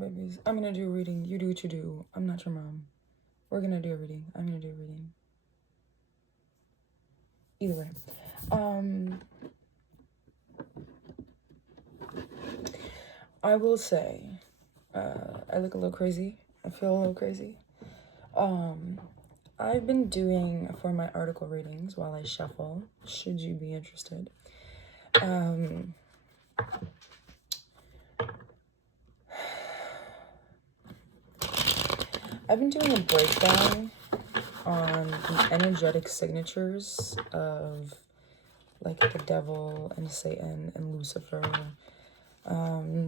Babies, I'm gonna do a reading. You do what you do. I'm not your mom. We're gonna do a reading. I'm gonna do a reading. Either way. I will say, I look a little crazy. I feel a little crazy. I've been doing for my article readings while I shuffle, should you be interested. I've been doing a breakdown on the energetic signatures of like the devil and Satan and Lucifer.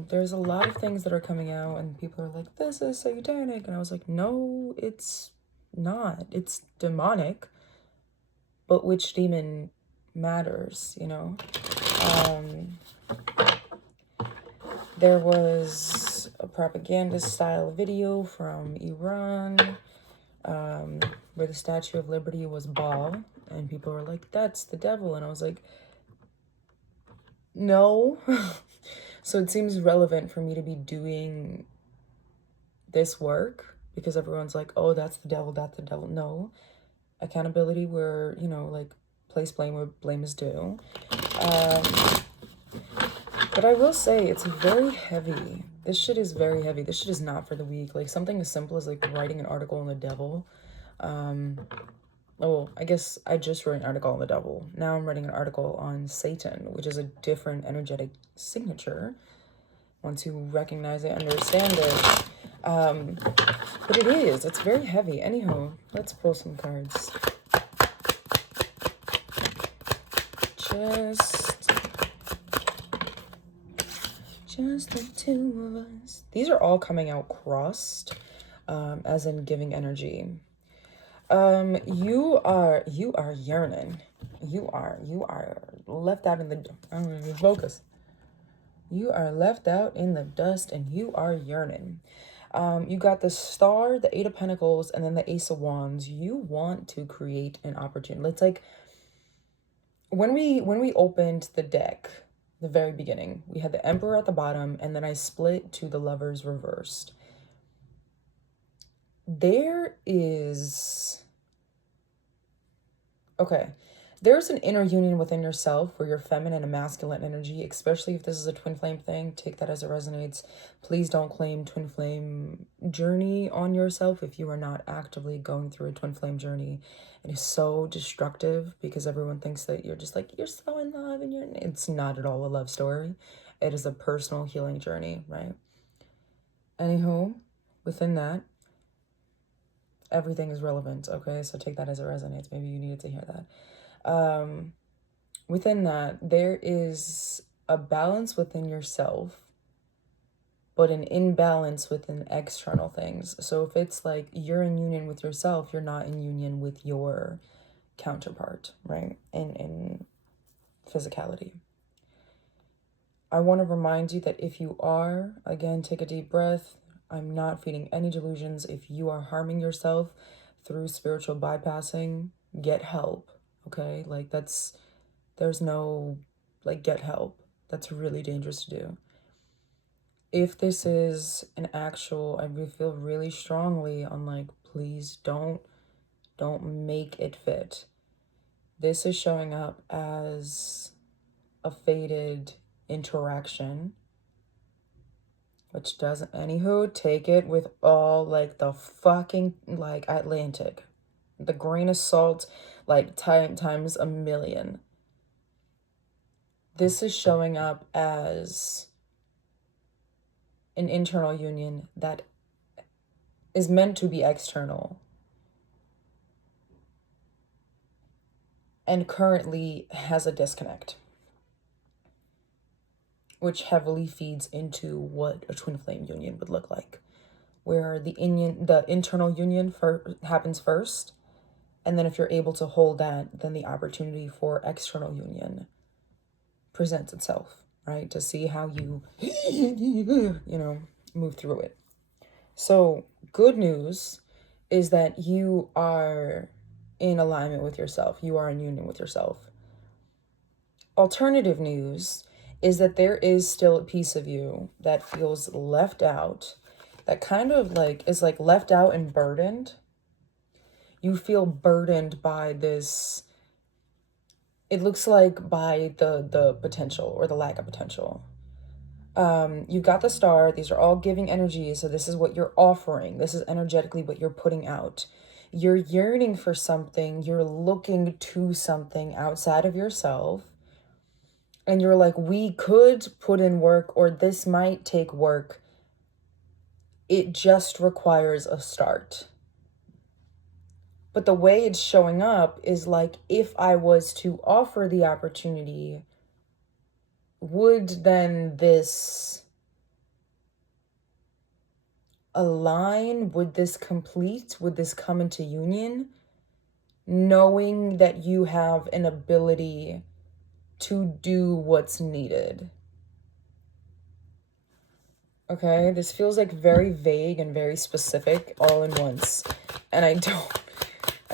There's a lot of things that are coming out and people are like, this is satanic. And I was like, no, it's not. It's demonic. But which demon matters, you know? There was a propaganda style video from Iran where the Statue of Liberty was Baal, and people were like, that's the devil. And I was like, no. So it seems relevant for me to be doing this work because everyone's like, oh, that's the devil, that's the devil. No. Accountability where, you know, like, place blame where blame is due. But I will say it's very heavy. This shit is very heavy. This shit is not for the weak. Like something as simple as like writing an article on the devil. Oh, I guess I just wrote an article on the devil. Now I'm writing an article on Satan, which is a different energetic signature. Once you recognize it, understand it. But it is. It's very heavy. Anyhow, let's pull some cards. Just the two of us. These are all coming out crossed, as in giving energy. You are yearning. You are left out in the, I don't even focus. You are left out in the dust and you are yearning. You got the Star, the Eight of Pentacles, and then the Ace of Wands. You want to create an opportunity. It's like when we opened the deck, the very beginning, we had the Emperor at the bottom, and then I split to the Lovers reversed. There's an inner union within yourself where your feminine and masculine energy, especially if this is a twin flame thing, take that as it resonates. Please don't claim twin flame journey on yourself if you are not actively going through a twin flame journey. It is so destructive because everyone thinks that you're just like, you're so in love and it's not at all a love story. It is a personal healing journey, right? Anywho, within that, everything is relevant, okay? So take that as it resonates. Maybe you needed to hear that. Within that, there is a balance within yourself, but an imbalance within external things. So if it's like you're in union with yourself, you're not in union with your counterpart, right? In physicality. I want to remind you that if you are, again, take a deep breath. I'm not feeding any delusions. If you are harming yourself through spiritual bypassing, get help, okay? Like there's no, like, get help. That's really dangerous to do. If this is an actual, I feel really strongly on like, please don't make it fit. This is showing up as a fated interaction, which doesn't, anywho, take it with all like the fucking like Atlantic, the grain of salt, like times a million. This is showing up as an internal union that is meant to be external and currently has a disconnect, which heavily feeds into what a twin flame union would look like, where the internal union happens first, and then if you're able to hold that, then the opportunity for external union presents itself, right? To see how you, move through it. So good news is that you are in alignment with yourself. You are in union with yourself. Alternative news is that there is still a piece of you that feels left out that kind of like is like left out and burdened. You feel burdened by this, it looks like by the potential or the lack of potential. You've got the star. These are all giving energies. So this is what you're offering. This is energetically what you're putting out. You're yearning for something. You're looking to something outside of yourself. And you're like, we could put in work, or this might take work. It just requires a start. But the way it's showing up is like, if I was to offer the opportunity, would then this align? Would this complete? Would this come into union? Knowing that you have an ability to do what's needed. Okay, this feels like very vague and very specific all in once. And I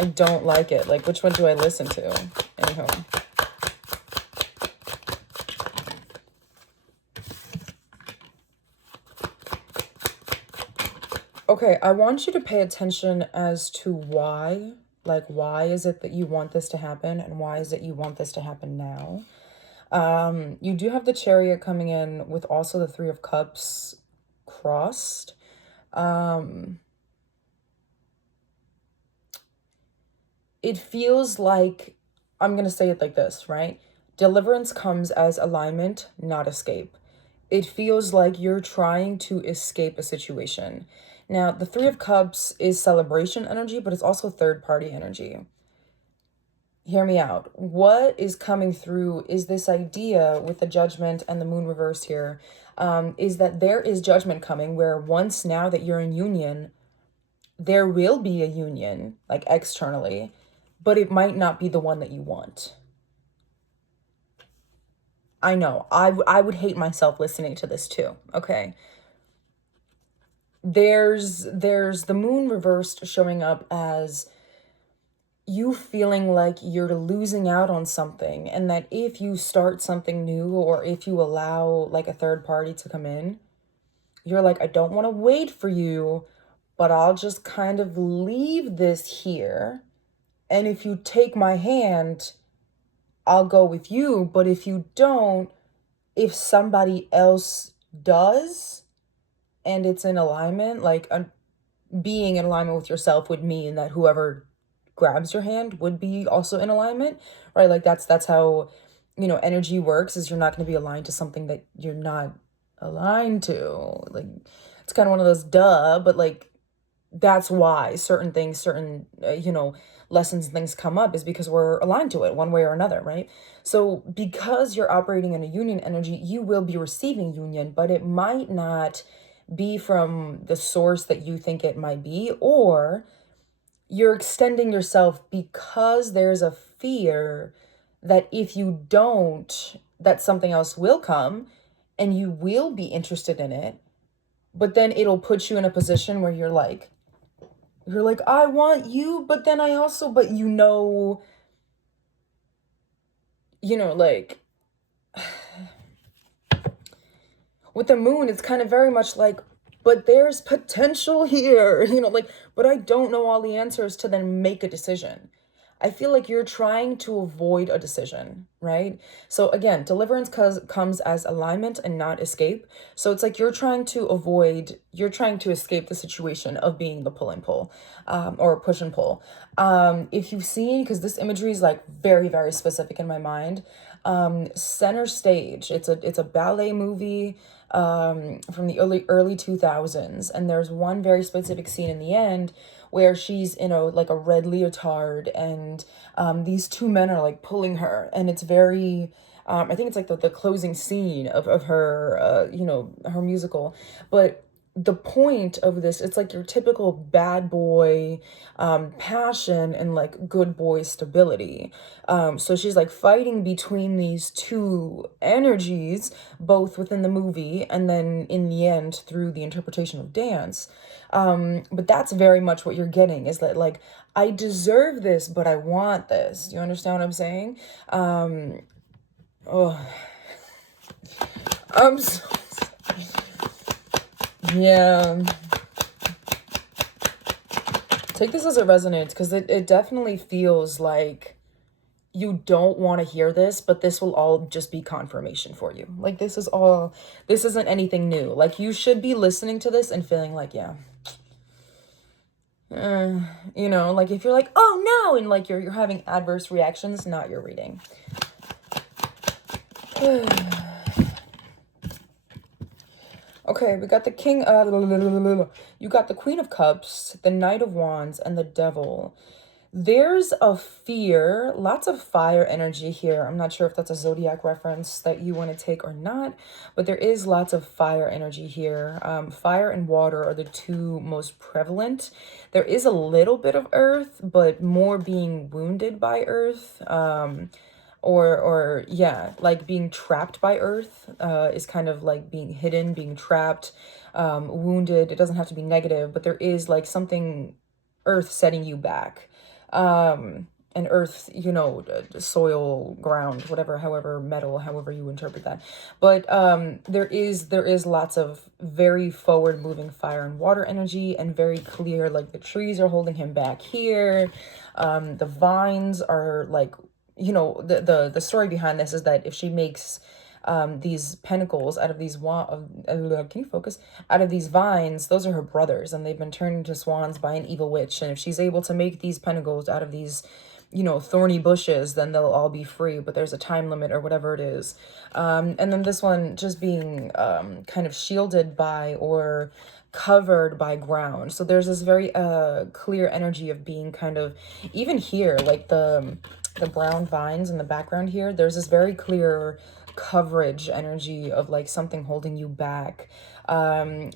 don't like it. Like, which one do I listen to? Anyhow. Okay, I want you to pay attention as to why. Like, why is it that you want this to happen, and why is it you want this to happen now? You do have the Chariot coming in with also the Three of Cups crossed. It feels like, I'm going to say it like this, right? Deliverance comes as alignment, not escape. It feels like you're trying to escape a situation. Now, the Three of Cups is celebration energy, but it's also third-party energy. Hear me out. What is coming through is this idea with the Judgment and the Moon reversed here, is that there is judgment coming where once now that you're in union, there will be a union, like externally, but it might not be the one that you want. I know, I would hate myself listening to this too, okay? There's the Moon reversed showing up as you feeling like you're losing out on something, and that if you start something new, or if you allow like a third party to come in, you're like, I don't want to wait for you, but I'll just kind of leave this here. And if you take my hand, I'll go with you. But if you don't, if somebody else does, and it's in alignment, like being in alignment with yourself would mean that whoever grabs your hand would be also in alignment, right? Like that's how, energy works, is you're not going to be aligned to something that you're not aligned to. Like, it's kind of one of those but like, that's why certain things, certain lessons and things come up, is because we're aligned to it one way or another, right? So because you're operating in a union energy, you will be receiving union, but it might not be from the source that you think it might be, or you're extending yourself because there's a fear that if you don't, that something else will come and you will be interested in it, but then it'll put you in a position where you're like, I want you, but then I also, but like, with the Moon, it's kind of very much like, but there's potential here, like, but I don't know all the answers to then make a decision. I feel like you're trying to avoid a decision, right? So again, deliverance comes as alignment and not escape. So it's like you're trying to escape the situation of being the pull and pull, or push and pull. If you've seen, because this imagery is like very, very specific in my mind, Center Stage, it's a ballet movie from the early 2000s, and there's one very specific scene in the end where she's in like a red leotard, and these two men are like pulling her, and it's very I think it's like the closing scene of her her musical. But the point of this, it's like your typical bad boy passion and like good boy stability. So she's like fighting between these two energies, both within the movie and then in the end through the interpretation of dance. But that's very much what you're getting, is that like, I deserve this, but I want this. Do you understand what I'm saying? I'm so, yeah. Take this as a resonance, because it definitely feels like you don't want to hear this, but this will all just be confirmation for you. Like, this isn't anything new. Like, you should be listening to this and feeling like, yeah, you know, like if you're like, oh no, and like you're having adverse reactions, not your reading. Okay, we got the king, you got the Queen of Cups, the Knight of Wands, and the Devil. There's a fear, lots of fire energy here. I'm not sure if that's a zodiac reference that you want to take or not, but there is lots of fire energy here. Fire and water are the two most prevalent. There is a little bit of earth, but more being wounded by earth. Or yeah, like being trapped by earth is kind of like being hidden, being trapped, wounded. It doesn't have to be negative, but there is like something earth setting you back. And earth, you know, soil, ground, whatever, however, metal, however you interpret that. But there is lots of very forward moving fire and water energy, and very clear, like the trees are holding him back here. The vines are like, you know, the story behind this is that if she makes these pentacles out of these can you focus, out of these vines, those are her brothers, and they've been turned into swans by an evil witch. And if she's able to make these pentacles out of these, you know, thorny bushes, then they'll all be free, but there's a time limit or whatever it is. And then this one just being kind of shielded by or covered by ground. So there's this very clear energy of being kind of, even here, like the brown vines in the background here, there's this very clear coverage energy of like something holding you back,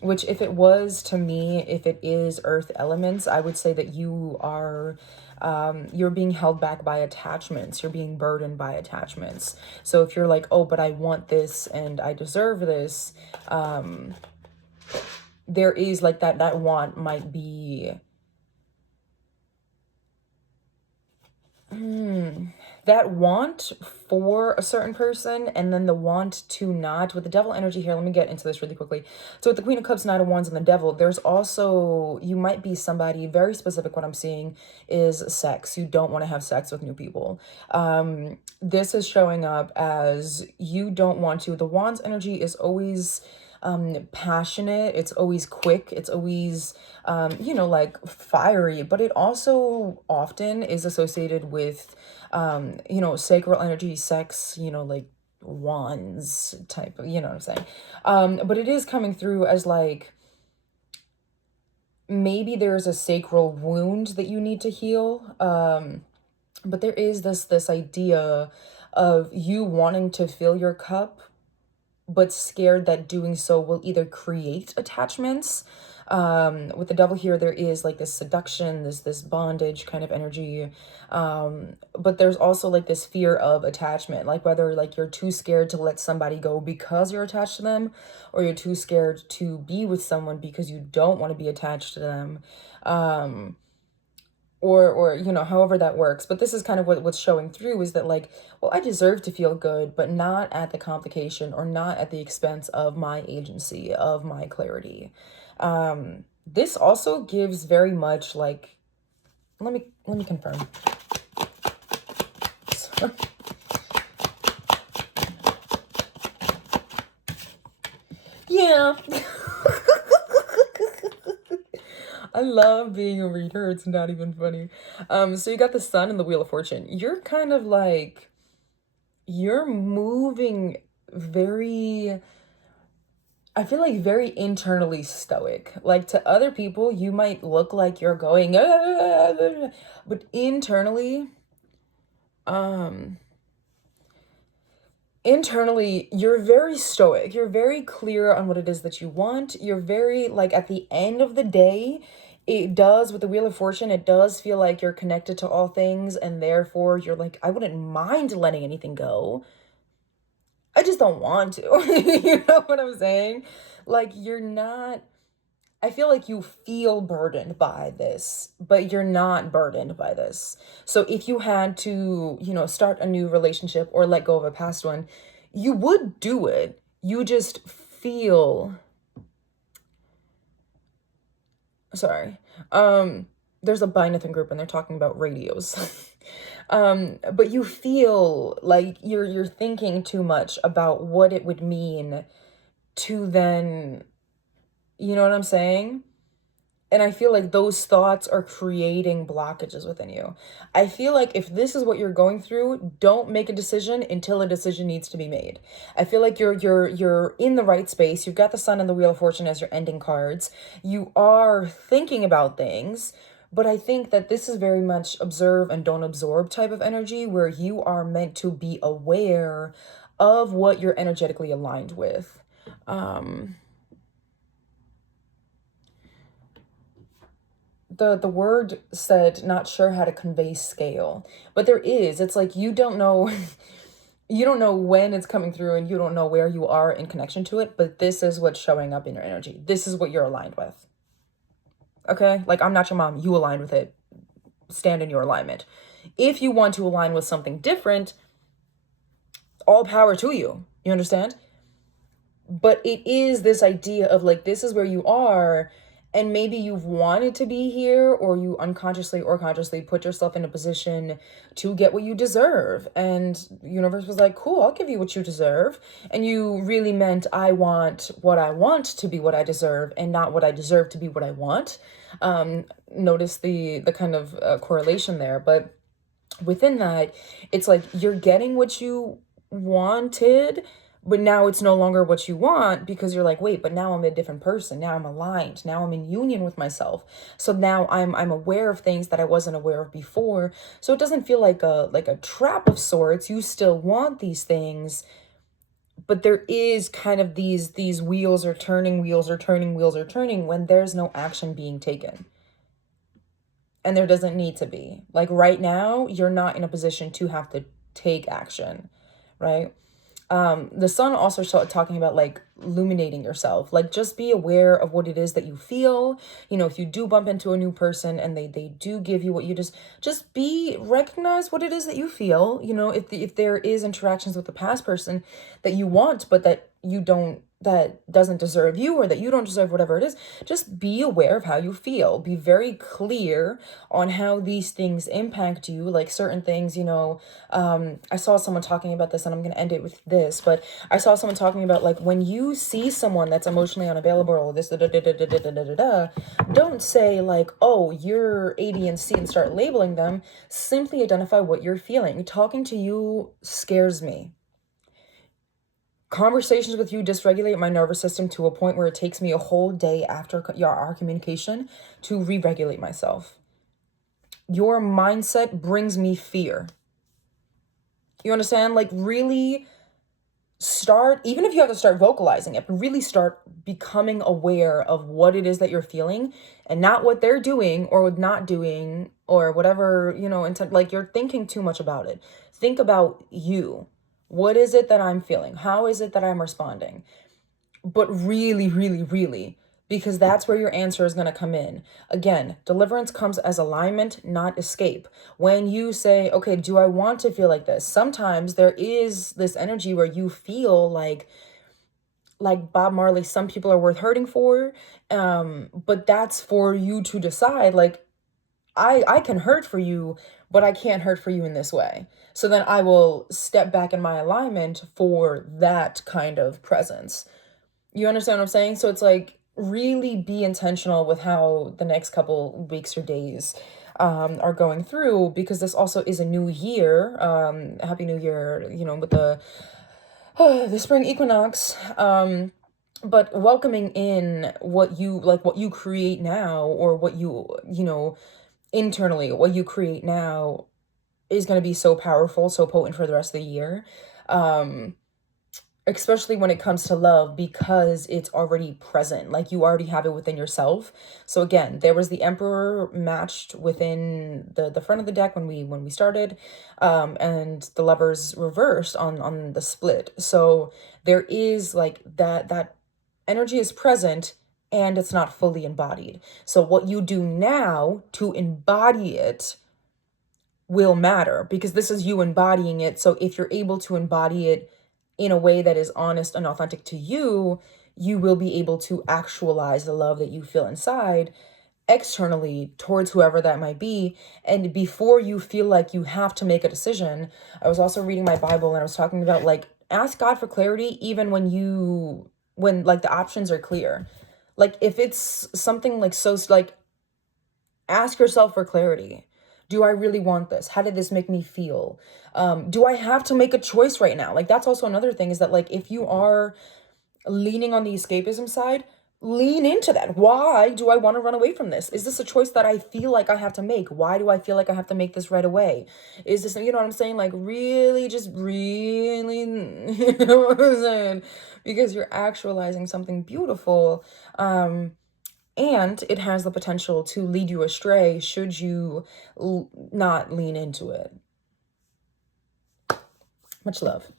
which if it was, to me, if it is earth elements, I would say that you are you're being held back by attachments, you're being burdened by attachments. So if you're like, oh, but I want this and I deserve this, there is like that want might be that want for a certain person, and then the want to not. With the devil energy here, let me get into this really quickly. So with the Queen of Cups, Knight of Wands, and the Devil, there's also, you might be somebody very specific. What I'm seeing is sex. You don't want to have sex with new people. This is showing up as you don't want to. The Wands energy is always passionate, it's always quick, it's always you know, like fiery, but it also often is associated with you know, sacral energy, sex, you know, like wands type of, you know what I'm saying. But it is coming through as like, maybe there's a sacral wound that you need to heal, but there is this idea of you wanting to fill your cup, but scared that doing so will either create attachments. With the devil here, there is like this seduction, this bondage kind of energy. But there's also like this fear of attachment, like whether like you're too scared to let somebody go because you're attached to them, or you're too scared to be with someone because you don't want to be attached to them. Or you know, however that works. But this is kind of what's showing through, is that like, well, I deserve to feel good, but not at the complication or not at the expense of my agency, of my clarity. This also gives very much like, let me confirm. Yeah. I love being a reader. It's not even funny. So you got the Sun and the Wheel of Fortune. You're kind of like, you're moving very, I feel like very internally stoic. Like to other people, you might look like you're going, but internally, um, you're very stoic. You're very clear on what it is that you want. You're very like, at the end of the day, it does, with the Wheel of Fortune, it does feel like you're connected to all things, and therefore you're like, I wouldn't mind letting anything go. I just don't want to. You know what I'm saying? Like, you're not, I feel like you feel burdened by this, but you're not burdened by this. So if you had to, you know, start a new relationship or let go of a past one, you would do it. You just feel, sorry. there's a buy nothing group and they're talking about radios. But you feel like you're thinking too much about what it would mean to then, you know what I'm saying? And I feel like those thoughts are creating blockages within you. I feel like if this is what you're going through, don't make a decision until a decision needs to be made. I feel like you're in the right space. You've got the Sun and the Wheel of Fortune as your ending cards. You are thinking about things, but I think that this is very much observe and don't absorb type of energy where you are meant to be aware of what you're energetically aligned with. The word said not sure how to convey scale, but there is, it's like you don't know. You don't know when it's coming through and you don't know where you are in connection to it, but this is what's showing up in your energy. This is what you're aligned with. Okay, like I'm not your mom, you align with it, stand in your alignment. If you want to align with something different, all power to you, you understand? But it is this idea of like, this is where you are, and maybe you've wanted to be here, or you unconsciously or consciously put yourself in a position to get what you deserve, and the universe was like, cool, I'll give you what you deserve. And you really meant, I want what I want to be what I deserve, and not what I deserve to be what I want. Notice the kind of correlation there. But within that, it's like you're getting what you wanted, but now it's no longer what you want, because you're like, wait, but now I'm a different person. Now I'm aligned. Now I'm in union with myself. So now I'm aware of things that I wasn't aware of before. So it doesn't feel like a trap of sorts. You still want these things, but there is kind of these wheels are turning, wheels are turning, wheels are turning when there's no action being taken. And there doesn't need to be. Like right now, you're not in a position to have to take action, right? The Sun also started talking about like illuminating yourself, like just be aware of what it is that you feel. You know, if you do bump into a new person and they do give you what you just recognize what it is that you feel. You know, if there is interactions with the past person that you want, but that you don't, that doesn't deserve you, or that you don't deserve, whatever it is, just be aware of how you feel. Be very clear on how these things impact you. Like certain things, you know, I saw someone talking about this, and I'm going to end it with this, but I saw someone talking about like when you see someone that's emotionally unavailable, or this don't say like, oh, you're A, B, and C, and start labeling them. Simply identify what you're feeling. Talking to you scares me. Conversations with you dysregulate my nervous system to a point where it takes me a whole day after our communication to re-regulate myself. Your mindset brings me fear. You understand? Like really start, even if you have to start vocalizing it, but really start becoming aware of what it is that you're feeling, and not what they're doing or not doing or whatever, you know, intent. Like you're thinking too much about it. Think about you. What is it that I'm feeling? How is it that I'm responding? But really, really, really, because that's where your answer is going to come in. Again, deliverance comes as alignment, not escape. When you say, okay, do I want to feel like this? Sometimes there is this energy where you feel like Bob Marley, some people are worth hurting for. But that's for you to decide. Like, I can hurt for you, but I can't hurt for you in this way. So then I will step back in my alignment for that kind of presence. You understand what I'm saying? So it's like really be intentional with how the next couple weeks or days are going through, because this also is a new year. Happy New Year, you know, with the spring equinox. But welcoming in what you create now, or what you know, internally, what you create now is going to be so powerful, so potent for the rest of the year. Especially when it comes to love, because it's already present, like you already have it within yourself. So again, there was the Emperor matched within the front of the deck when we started, and the Lovers reversed on the split. So there is like that energy is present, and it's not fully embodied. So what you do now to embody it will matter, because this is you embodying it. So if you're able to embody it in a way that is honest and authentic to you, you will be able to actualize the love that you feel inside. externally towards whoever that might be. And before you feel like you have to make a decision, I was also reading my Bible and I was talking about like, ask God for clarity even when like the options are clear. Like if it's something like so like, ask yourself for clarity. Do I really want this? How did this make me feel? Do I have to make a choice right now? Like that's also another thing, is that like if you are leaning on the escapism side, lean into that. Why do I want to run away from this? Is this a choice that I feel like I have to make? Why do I feel like I have to make this right away? Is this, you know what I'm saying? Like really, just really, you know what I'm saying? Because you're actualizing something beautiful. And it has the potential to lead you astray should you not lean into it. Much love.